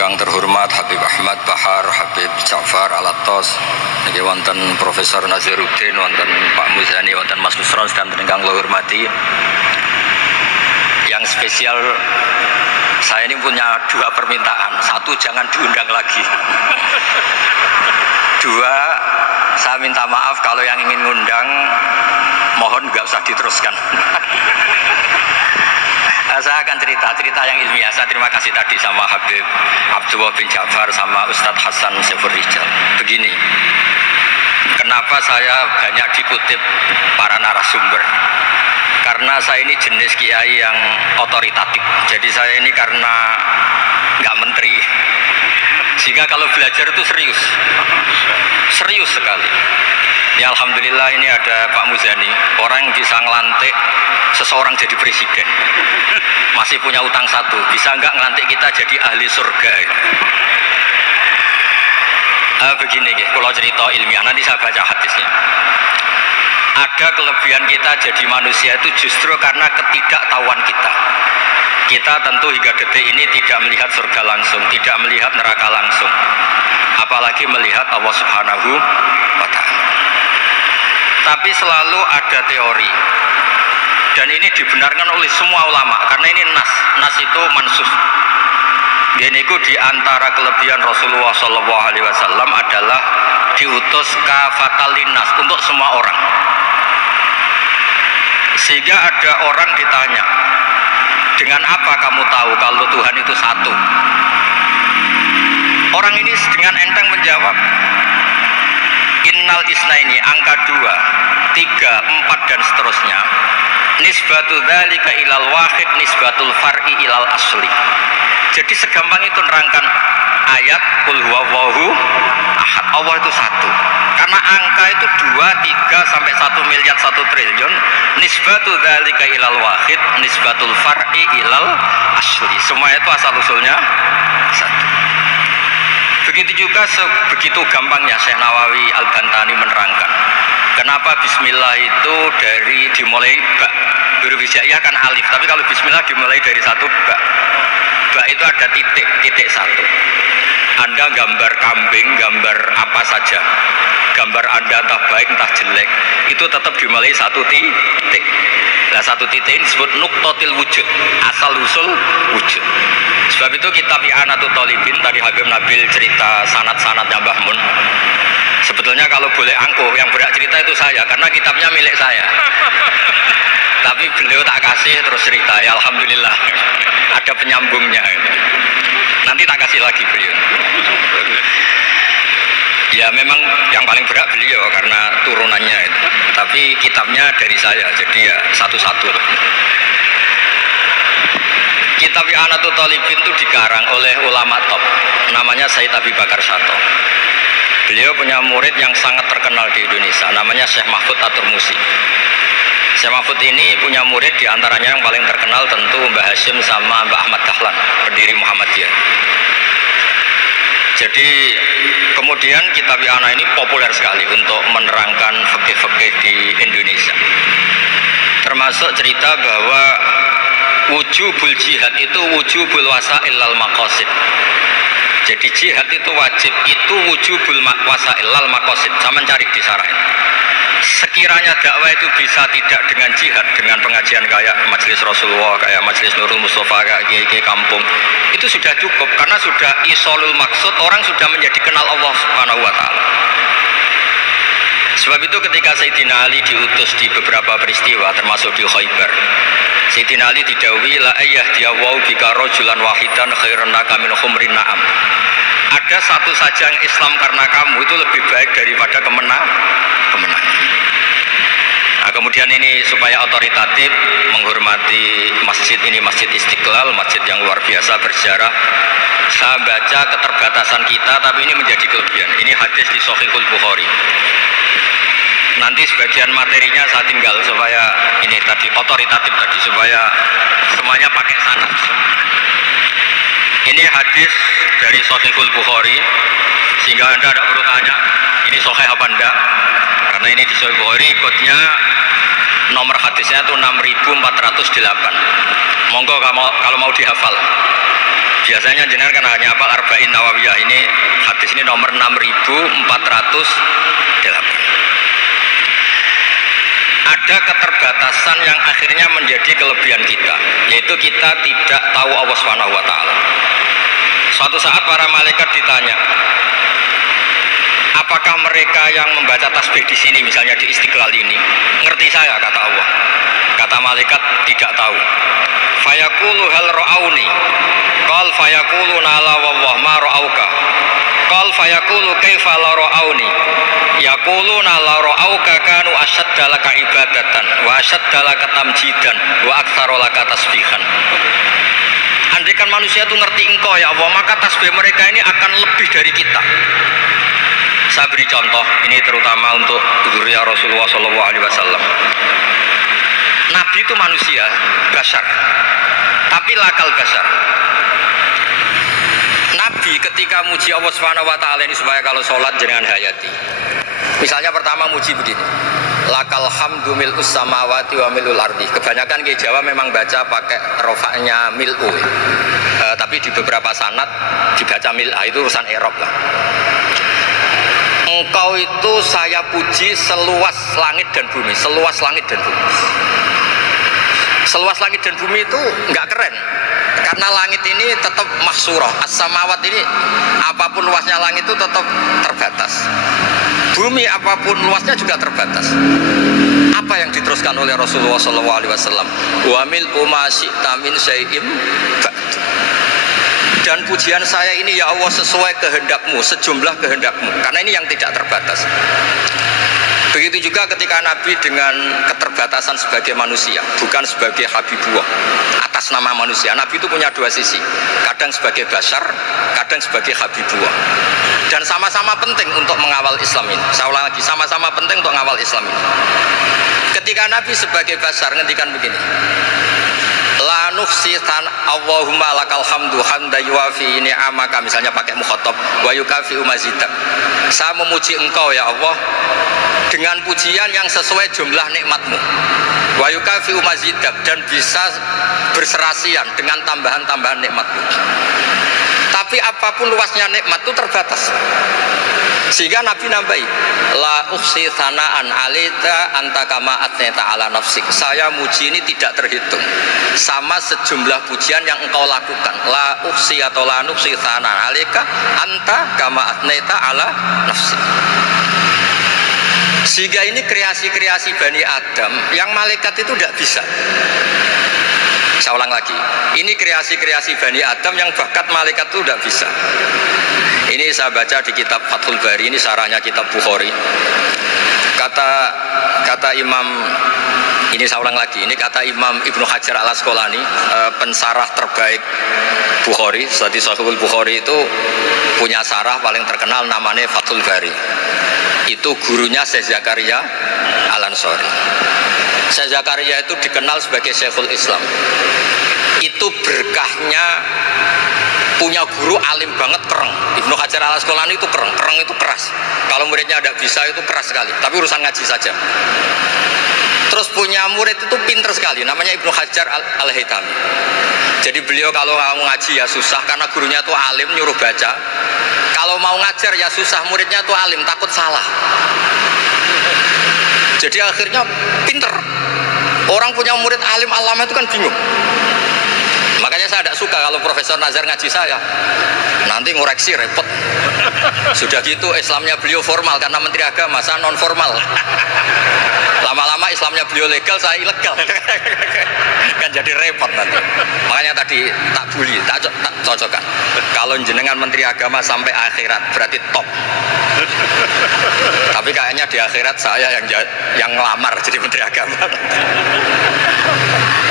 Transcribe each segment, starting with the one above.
Ingkang terhormat Habib Ahmad Bahar, Habib Ja'far Alatos, niki wonten Profesor Nazaruddin, wonten Pak Muzani, wonten Mas Nusron dan ingkang kula hormati. Yang spesial, saya ini punya dua permintaan. Satu, jangan diundang lagi. Dua, saya minta maaf kalau yang ingin ngundang, mohon nggak usah diteruskan. Saya akan cerita yang ilmiah. Saya terima kasih tadi sama Habib Abdullah bin Ja'far sama Ustadz Hasan Saifur Rijal. Begini, kenapa saya banyak dikutip para narasumber? Karena saya ini jenis kiai yang otoritatif. Jadi saya ini karena nggak menteri, sehingga kalau belajar itu serius sekali. Ya alhamdulillah ini ada Pak Muzani, orang yang bisa ngelantik seseorang jadi presiden. Masih punya utang satu, bisa nggak ngelantik kita jadi ahli surga? Begini, kalau cerita ilmiah, nanti saya baca hadisnya. Ada kelebihan kita jadi manusia itu justru karena ketidaktahuan kita. Kita tentu hingga detik ini tidak melihat surga langsung, tidak melihat neraka langsung, apalagi melihat Allah Subhanahu wa Ta'ala. Tapi selalu ada teori, dan ini dibenarkan oleh semua ulama karena ini nas itu mansus. Ini di antara kelebihan Rasulullah SAW adalah diutus kafatan linnas untuk semua orang. Sehingga ada orang ditanya, dengan apa kamu tahu kalau Tuhan itu satu? Orang ini dengan enteng menjawab, innal isnaini, angka 2, 3, 4 dan seterusnya. Nisbatul dzalika ilal wahid nisbatul far'i ilal asli. Jadi segampang itu nerangkan ayat qul huwallahu ahad. Allah itu satu. Karena angka itu 2, 3 sampai 1 miliar 1 triliun. Nisbatul dzalika ilal wahid nisbatul far'i ilal asli. Semua itu asal usulnya satu. Begitu juga begitu gampangnya Syekh Nawawi Al-Bantani menerangkan kenapa bismillah itu dimulai ba. Huruf hijaiyah kan alif, tapi kalau bismillah dimulai dari satu ba. Ba itu ada titik satu. Anda gambar kambing, gambar apa saja, gambar Anda entah baik entah jelek, itu tetap dimulai satu titik. Nah, satu titik ini disebut nuqtatil wujud, asal usul wujud. Sebab itu kitab I'anatul Thalibin, tadi Habib Nabil cerita sanad-sanadnya Mbah Mun. Sebetulnya kalau boleh angkuh, yang berhak cerita itu saya, karena kitabnya milik saya. Tapi beliau tak kasih terus cerita, ya alhamdulillah ada penyambungnya. Nanti tak kasih lagi beliau. Ya memang yang paling berhak beliau karena turunannya itu. Tapi kitabnya dari saya, jadi ya satu-satu. Kitab I'anatul Thalibin itu dikarang oleh ulama top, namanya Sayyid Abi Bakar Sato. Beliau punya murid yang sangat terkenal di Indonesia, namanya Syekh Mahfud At-Turmusi. Syekh Mahfud ini punya murid diantaranya yang paling terkenal tentu Mbah Hashim sama Mbah Ahmad Dahlan, pendiri Muhammadiyah. Jadi kemudian kitab I'anah ini populer sekali untuk menerangkan fikih-fikih di Indonesia. Termasuk cerita bahwa wujubul jihad itu wujubul wasail lal maqasid. Jadi jihad itu wajib, itu wujubul wasail lal maqasid. Sama cari di sarain. Sekiranya dakwah itu bisa tidak dengan jihad, dengan pengajian kayak Majelis Rasulullah, kayak Majelis Nurul Mustafa, kayak kiai kampung, itu sudah cukup karena sudah isolul maksud, orang sudah menjadi kenal Allah Subhanahu wa Ta'ala. Sebab itu ketika Sayyidina Ali diutus di beberapa peristiwa termasuk di Khaybar, Sayyidina Ali didhawuhi la ayyahdiyahu bika rajulan wahidan khairan laka min humrin na'am. Ada satu saja yang Islam karena kamu itu lebih baik daripada kemenangan. Nah, kemudian ini supaya otoritatif menghormati masjid ini, Masjid Istiqlal, masjid yang luar biasa bersejarah. Saya baca keterbatasan kita, tapi ini menjadi kelebihan. Ini hadis di Shahihul Bukhari. Nanti sebagian materinya saya tinggal supaya ini tadi otoritatif tadi, supaya semuanya pakai sanad. Ini hadis dari Shahihul Bukhari, sehingga Anda tidak perlu tanya ini sahih apa enggak, karena ini di Shahih Bukhari kodnya nomor hadisnya itu 6408. Monggo kalau mau dihafal biasanya jenengan kan hanya apa Arba'in Nawawiyah. Ini hadis ini nomor 6408. Ada keterbatasan yang akhirnya menjadi kelebihan kita, yaitu kita tidak tahu Allah Subhanahu wa taala. Suatu saat para malaikat ditanya, apakah mereka yang membaca tasbih di sini, misalnya di Istiqlal ini, ngerti saya? Kata Allah. Kata malaikat, tidak tahu. Fayaqulu hal ra'auni. Qal fayaqulu la wallah ma ra'auka. Qal fayaqulu kaifa la ra'auni. Yaquluna la ra'auka kanu ashadda laka ibadatan wa ashadda laka tamjidan wa aktsara laka tasbihan. Andaikan manusia itu ngerti engkau ya Allah, maka tasbih mereka ini akan lebih dari kita. Saya beri contoh, ini terutama untuk dzurriyyah Rasulullah SAW. Nabi itu manusia, basyar, tapi lakal basyar. Nabi ketika muji Allah Subhanahu wa taala ini supaya kalau sholat jangan hayati. Misalnya pertama muji begini, lakal hamdu mil'us samawati wa mil'ul ardi. Kebanyakan ke Jawa memang baca pakai rofaknya mil'u, tapi di beberapa sanad dibaca mil'a, itu urusan i'rab lah. Engkau itu saya puji seluas langit dan bumi, seluas langit dan bumi. Seluas langit dan bumi itu enggak keren, karena langit ini tetap mahsurah, as-samawat ini apapun luasnya langit itu tetap terbatas. Bumi apapun luasnya juga terbatas. Apa yang diteruskan oleh Rasulullah SAW? Wa mil umasyita min syai'im ba'd. Dan pujian saya ini ya Allah sesuai kehendakmu, sejumlah kehendakmu, karena ini yang tidak terbatas. Begitu juga ketika Nabi dengan keterbatasan sebagai manusia, bukan sebagai Habibullah, atas nama manusia. Nabi itu punya dua sisi, kadang sebagai basyar, kadang sebagai Habibullah. Dan sama-sama penting untuk mengawal Islam ini. Saya ulang lagi, sama-sama penting untuk mengawal Islam ini. Ketika Nabi sebagai basyar ngendikan begini, la nuhsi Allahumma lakal hamdu hamda yuwafi ni'amaka, misalnya pakai mukhatab, wa yukafi mazidak. Saya memuji engkau ya Allah dengan pujian yang sesuai jumlah nikmatmu, wa yukafi mazidak, dan bisa berserasian dengan tambahan-tambahan nikmatmu. Tapi apapun luasnya nikmat itu terbatas, sehingga Nabi nambahi, la uhsi thana'an alita anta kama atneta ala nafsik. Saya muji ini tidak terhitung, sama sejumlah pujian yang engkau lakukan. La uhsi atau la nuhsi thana'an alika anta kama atneta ala nafsik. Sehingga ini kreasi-kreasi Bani Adam yang malaikat itu tidak bisa. Saya ulang lagi, ini kreasi-kreasi Bani Adam yang bakat malaikat itu tidak bisa. Ini saya baca di kitab Fathul Bari, ini sarahnya kitab Bukhari. Kata Imam, ini saya ulang lagi, ini kata Imam Ibnu Hajar al-Asqalani, pensarah terbaik Bukhari. Jadi Sahihul Bukhari itu punya sarah paling terkenal namanya Fathul Bari. Itu gurunya Syekh Zakaria Al-Ansari. Syekh Zakaria itu dikenal sebagai Syekhul Islam. Itu berkahnya punya guru alim banget, kereng. Ibnu Hajar al-Asqalani itu kereng itu keras. Kalau muridnya tidak bisa itu keras sekali, tapi urusan ngaji saja. Terus punya murid itu pinter sekali, namanya Ibnu Hajar al-Haytami. Jadi beliau kalau mau ngaji ya susah, karena gurunya itu alim, nyuruh baca. Kalau mau ngajar ya susah, muridnya itu alim, takut salah. Jadi akhirnya pinter. Orang punya murid alim alama itu kan bingung. Makanya saya tidak suka kalau Profesor Nazar ngaji saya, nanti ngoreksi repot. Sudah gitu Islamnya beliau formal karena Menteri Agama, saya non formal. Lama-lama Islamnya beliau legal, saya ilegal. Kan jadi repot nanti. Makanya tadi tak bully, tak cocokkan. Kalau jenengan Menteri Agama sampai akhirat berarti top. Tapi kayaknya di akhirat saya yang ngelamar jadi Menteri Agama.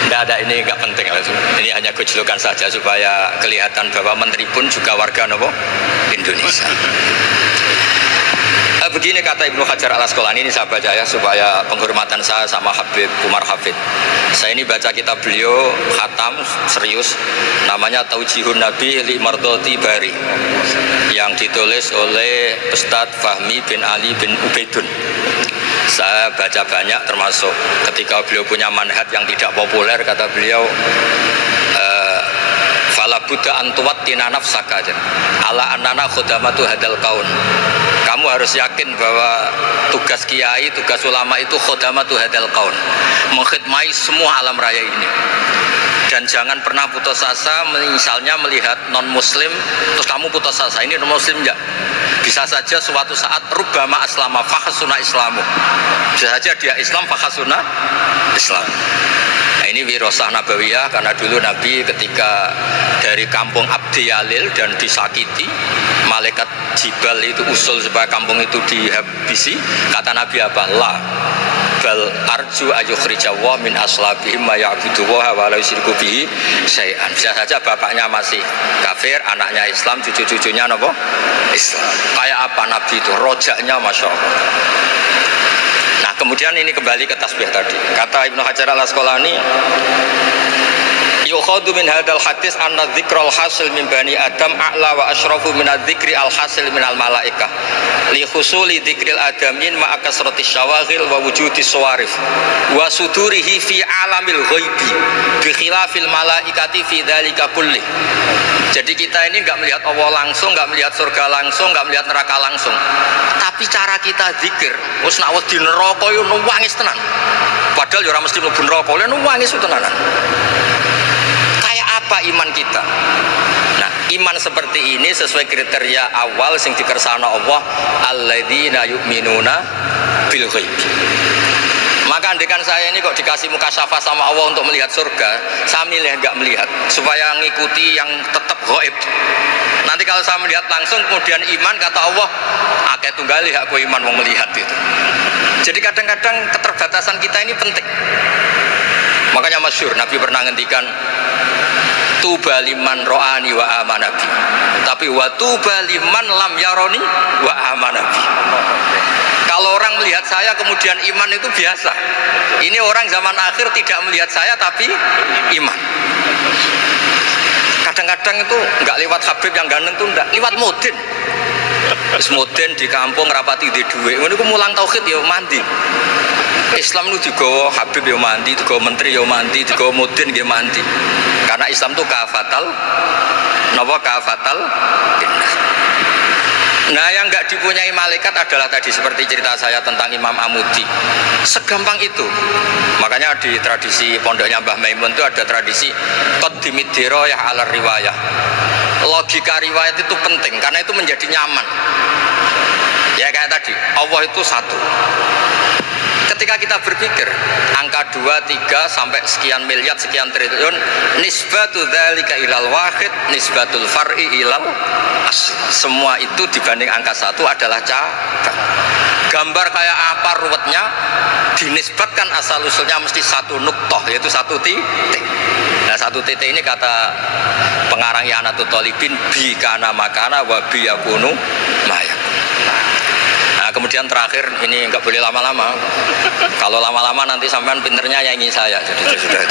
Tidak ada, ini nggak penting. Ini hanya gejolokan saja supaya kelihatan bahwa menteri pun juga warga Indonesia. Begini kata Ibnu Hajar al-Asqalani, ini saya baca ya supaya penghormatan saya sama Habib Umar Hafid. Saya ini baca kitab beliau khatam serius, namanya Taujihun Nabi li Mardoti Bari, yang ditulis oleh Ustadz Fahmi bin Ali bin Ubaidun. Saya baca banyak, termasuk ketika beliau punya manhaj yang tidak populer, kata beliau, fala budda antuwattina nafsaka ala annana khudamatu hadal kaun. Kamu harus yakin bahwa tugas kiai, tugas ulama itu khudamatu hadal kaun, mengkhidmati semua alam raya ini. Dan jangan pernah putus asa, misalnya melihat non muslim terus kamu putus asa, ini non muslim enggak. Bisa saja suatu saat rubbama aslama fakhasuna islamu, bisa saja dia Islam fakhasuna Islam. Nah, ini wirasah nabawiyah, karena dulu Nabi ketika dari kampung Abdi Yalil dan disakiti, malaikat Jibal itu usul supaya kampung itu dihabisi, kata Nabi apa? La bal arju ayukhrijawa min aslabihim ma ya'budu wa la yusyriku bihi syai'an. Bisa saja bapaknya masih kafir, anaknya Islam, cucu-cucunya apa? Islam. Kayak apa Nabi itu? Rojaknya Masya Allah. Nah kemudian ini kembali ke tasbih tadi. Kata Ibnu Hajar al-Asqalani, yukhadu min hadal hadis anna dzikral hasil min bani adam a'la wa asyrafu min adzikri al hasil min al malaikah li husuli dzikril adamin ma akasrati syawaghil wa wujudi suwarif wa sudurihi fi alamil ghaibi bi khilafil malaikati fi dzalika kulli. Jadi kita ini enggak melihat Allah langsung, enggak melihat surga langsung, enggak melihat neraka langsung. Tapi cara kita zikir, wis nek wedi neraka yo nuwangis tenan. Padahal yo ora mesti mlebu neraka, lha nuwangis tenanan. Apa iman kita? Nah, iman seperti ini sesuai kriteria awal sing dikersakno Allah, alladzina yu'minuna bil ghaib. Maka andekan saya ini kok dikasih mukasyafah sama Allah untuk melihat surga, saya milih enggak melihat supaya ngikuti yang tetap ghaib. Nanti kalau saya melihat langsung kemudian iman, kata Allah, akeh tunggali aku iman mau melihat itu. Jadi kadang-kadang keterbatasan kita ini penting. Makanya masyhur Nabi pernah ngendikan tuba liman ro'ani wa amanabi, tapi wa tuba liman lam yaroni wa amanabi. Kalau orang melihat saya kemudian iman itu biasa. Ini orang zaman akhir tidak melihat saya tapi iman. Kadang-kadang itu enggak lewat Habib yang ganteng itu, enggak lewat Mudin. Terus Mudin di kampung rapati di duwe, ngono ku mulang tauhid ya mandi. Islam itu digawa Habib ya mandi, digawa menteri ya mandi, digawa Mudin ya mandi. Karena Islam itu kafatal, napa kafatal binnas. Nah yang enggak dipunyai malaikat adalah tadi seperti cerita saya tentang Imam Amudi. Segampang itu. Makanya di tradisi pondoknya Mbah Maimun itu ada tradisi qaddimid dirayah ala riwayah. Logika riwayat itu penting karena itu menjadi nyaman. Ya kayak tadi, Allah itu satu. Ketika kita berpikir angka 2, 3 sampai sekian miliar, sekian triliun, nisbatu dzalika ilal wahid, nisbatul far'i ilal asl. Semua itu dibanding angka 1 adalah cabang. Gambar kayak apa ruwetnya dinisbatkan asal usulnya mesti satu nuktoh, yaitu satu titik. Nah satu titik ini kata pengarang Ianatul Thalibin, bi kana makana wa bi yakunu mayakun. Nah kemudian terakhir ini nggak boleh lama-lama. Kalau lama-lama nanti sampean pinternya nyanyi saya. Jadi sudah.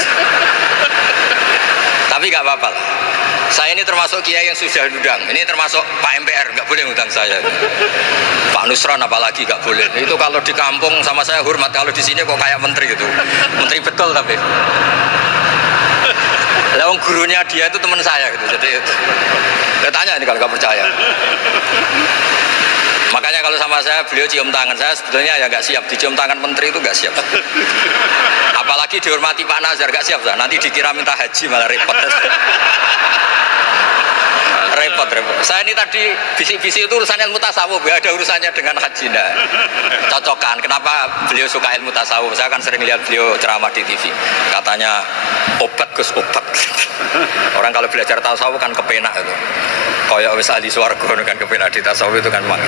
Tapi nggak apa-apa. Saya ini termasuk kiai yang sudah diundang. Ini termasuk Pak MPR, nggak boleh ngundang saya. Pak Nusron apalagi nggak boleh. Itu kalau di kampung sama saya hormat. Kalau di sini kok kayak menteri gitu. Menteri betul tapi. Lalu gurunya dia itu teman saya gitu. Jadi saya tanya ini kalau nggak percaya. Makanya kalau sama saya beliau cium tangan, saya sebetulnya ya nggak siap dicium tangan menteri itu nggak siap. Apalagi dihormati Pak Nazar nggak siap, nanti dikira minta haji malah repot. repot. Saya ini tadi bisik-bisik itu urusan ilmu tasawuf, ya ada urusannya dengan haji. Nah, cocokan. Kenapa beliau suka ilmu tasawuf? Saya kan sering lihat beliau ceramah di TV. Katanya obat Gus obat. Orang kalau belajar tasawuf kan kepenak itu. Kayak wis ahli swarga kan kepenak di tasawuf itu kan mak.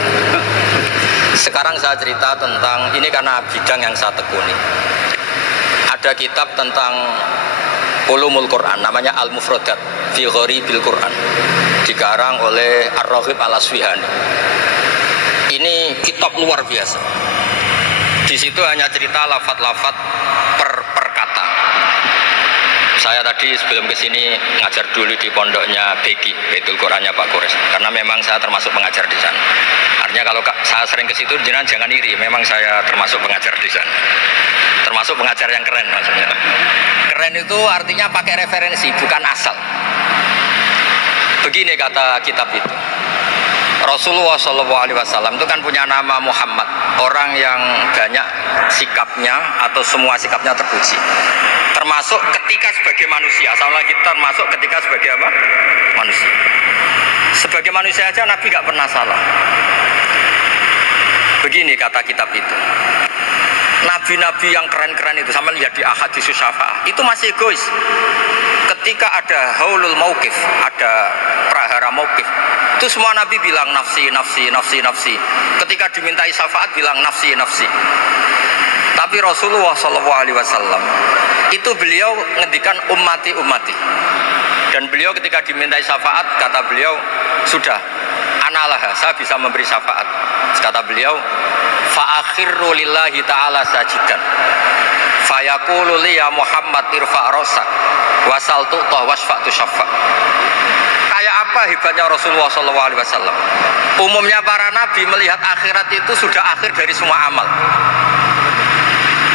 Sekarang saya cerita tentang ini karena bidang yang saya tekuni. Ada kitab tentang ulumul Quran namanya Al-Mufradat fi Gharibil Quran, dikarang oleh Ar-Raghib Al-Asfihani. Ini kitab luar biasa. Di situ hanya cerita lafat-lafat per kata. Saya tadi sebelum kesini ngajar dulu di pondoknya Beki, Baitul Qurannya Pak Kores, karena memang saya termasuk pengajar di sana. Artinya kalau saya sering ke situ jangan iri, memang saya termasuk pengajar di sana. Termasuk pengajar yang keren maksudnya. Keren itu artinya pakai referensi, bukan asal. Begini kata kitab itu. Rasulullah SAW itu kan punya nama Muhammad, orang yang banyak sikapnya atau semua sikapnya terpuji. Termasuk ketika sebagai manusia, sama lagi termasuk ketika sebagai apa? Manusia. Sebagai manusia aja Nabi gak pernah salah. Begini kata kitab itu. Nabi-nabi yang keren-keren itu, sama lihat di ahaditsus syafa'ah, itu masih egois. Ketika ada haulul mauqif, ada prahara mauqif, itu semua Nabi bilang nafsi, nafsi, nafsi, nafsi. Ketika dimintai syafaat bilang nafsi, nafsi. Tapi Rasulullah SAW itu beliau ngendikan ummati, ummati. Dan beliau ketika dimintai syafaat kata beliau, sudah, analah, saya bisa memberi syafaat. Kata beliau, fa'akhirru lillahi ta'ala sajidan fayaqulu li ya Muhammad irfa' rasak wasal tu'tah wasfa'tu syafa'. Kayak apa hebatnya Rasulullah SAW? Umumnya para nabi melihat akhirat itu sudah akhir dari semua amal.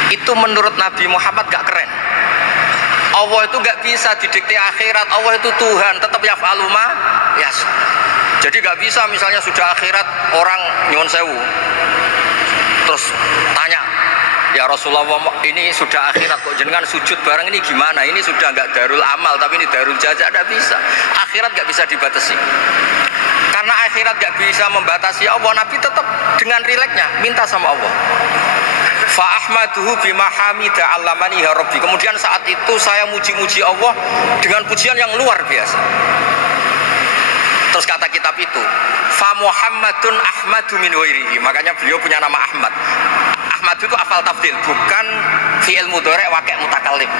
Itu menurut Nabi Muhammad gak keren. Allah itu gak bisa didikte akhirat. Allah itu Tuhan, tetap yaf'alu ma yasha. Jadi gak bisa misalnya sudah akhirat orang nyuwun sewu terus tanya, ya Rasulullah ini sudah akhirat kok jenengan sujud bareng ini gimana? Ini sudah nggak darul amal tapi ini darul jaza. Tidak bisa. Akhirat nggak bisa dibatasi. Karena akhirat nggak bisa membatasi Allah, Nabi tetap dengan rileksnya minta sama Allah. Fa ahmaduhu bima hamida 'allamani ya rabbi. Kemudian saat itu saya muji-muji Allah dengan pujian yang luar biasa. Terus kata kitab itu, fa Muhammadun ahmadu min ghairihi. Makanya beliau punya nama Ahmad. Ahmad itu afal tafdil, bukan fi'il mudhari' waqi' mutakallim.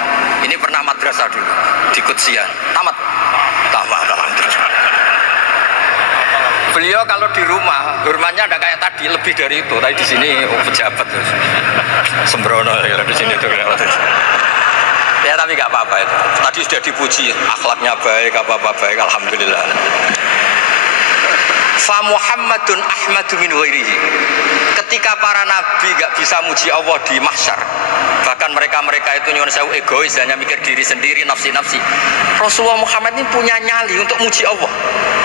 Ini pernah madrasah dulu di Qudsian. Tamat. Beliau kalau di rumah, hormatnya ada kayak tadi, lebih dari itu. Tapi di sini pejabat sembrono ya di sini tuh. Ya tapi nggak apa-apa itu. Tadi sudah dipuji, akhlaknya baik, apa-apa baik, alhamdulillah. Fa Muhammadun ahmadu min ghairihi. Ketika para nabi nggak bisa muji Allah di mahsyar, bahkan mereka itu nyuwun sewu egois, hanya mikir diri sendiri, nafsi-nafsi. Rasulullah Muhammad ini punya nyali untuk muji Allah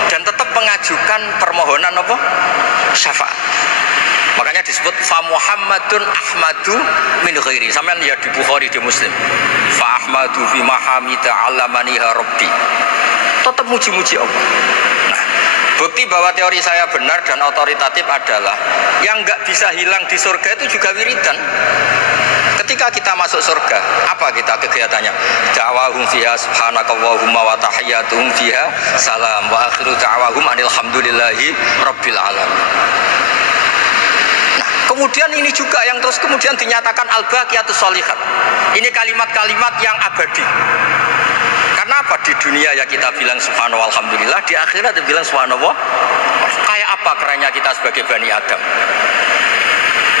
dan tetap mengajukan permohonan apa? Syafaat. Makanya disebut fa Muhammadun ahmadu min ghairi. Sampeyan lihat di Bukhari, di Muslim. Fa ahmadu fi mahamida 'allamaniha rabbi. Tetap muji-muji Allah. Nah, bukti bahwa teori saya benar dan otoritatif adalah yang enggak bisa hilang di surga itu juga wiridan. Ketika kita masuk surga, apa kita kegiatannya? Da'wahum fiha subhanakallahumma wa tahiyyatuhum fiha salam wa akhiru da'wahum alhamdulillahi rabbil alamin. Kemudian ini juga yang terus kemudian dinyatakan al-baqiyatus sholihat. Ini kalimat-kalimat yang abadi. Karena apa? Di dunia ya kita bilang subhanallah alhamdulillah, di akhirat kita bilang subhanallah. Kayak apa kerennya kita sebagai Bani Adam.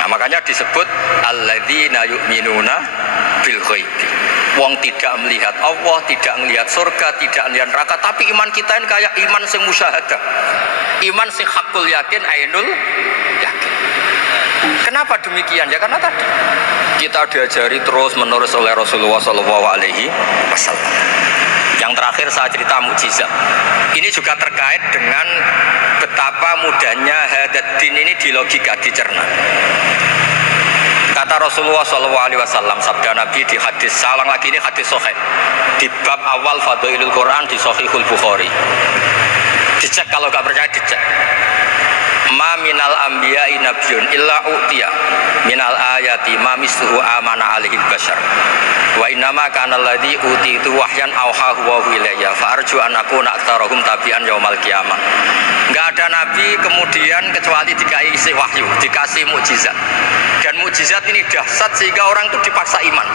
Nah, makanya disebut alladzina yu'minuna bil ghaibi. Wong tidak melihat Allah, tidak melihat surga, tidak melihat neraka, tapi iman kita ini kayak iman sing musyahadah. Iman sing hakul yakin, ainul yakin. Kenapa demikian? Ya karena tadi kita diajari terus menerus oleh Rasulullah SAW. Yang terakhir saya cerita mukjizat. Ini juga terkait dengan betapa mudahnya hadatin ini di logika, dicerna. Kata Rasulullah SAW, sabda Nabi di hadis, salang lagi ini hadis sahih di bab awal Fadailul Quran di Sahihul Bukhari. Dicek, kalau nggak percaya dicek. Ma minal anbiya'i nabiyyun illa utiya minal ayati ma misluhu amana alaihi bashar wa innama kana alladhi utitu wahyan auhahu wa ilayya fa arju an akuna aktsarahum tabi'an yaumal qiyamah. Enggak ada nabi kemudian kecuali dikasih wahyu, dikasih mukjizat. Dan mukjizat ini dahsyat sehingga orang itu dipaksa iman.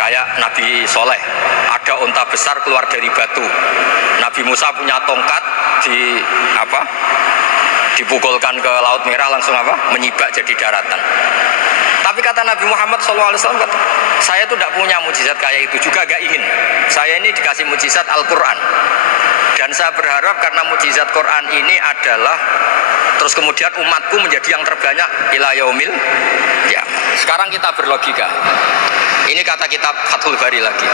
Kayak Nabi Soleh, ada unta besar keluar dari batu. Nabi Musa punya tongkat dipukulkan ke Laut Merah, langsung menyibak jadi daratan. Tapi kata Nabi Muhammad SAW, saya itu tidak punya mujizat kayak itu, juga gak ingin. Saya ini dikasih mujizat Al-Quran. Dan saya berharap karena mujizat Quran ini adalah terus kemudian umatku menjadi yang terbanyak ila yaumil ya. Sekarang kita berlogika. Ini kata kitab Fathul Bari lagi.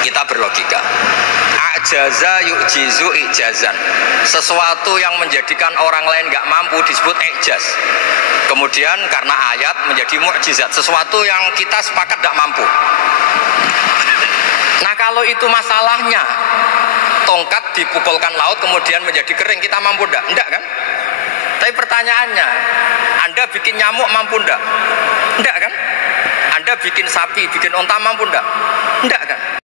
Kita berlogika. Ajaza yu'jizu ijazan. Sesuatu yang menjadikan orang lain nggak mampu disebut ijaz. Kemudian karena ayat menjadi mukjizat, sesuatu yang kita sepakat tidak mampu. Nah kalau itu masalahnya, tongkat dipukulkan laut kemudian menjadi kering, kita mampu enggak? Enggak kan? Tapi pertanyaannya, Anda bikin nyamuk mampu enggak? Enggak kan? Anda bikin sapi, bikin onta mampu enggak? Enggak kan?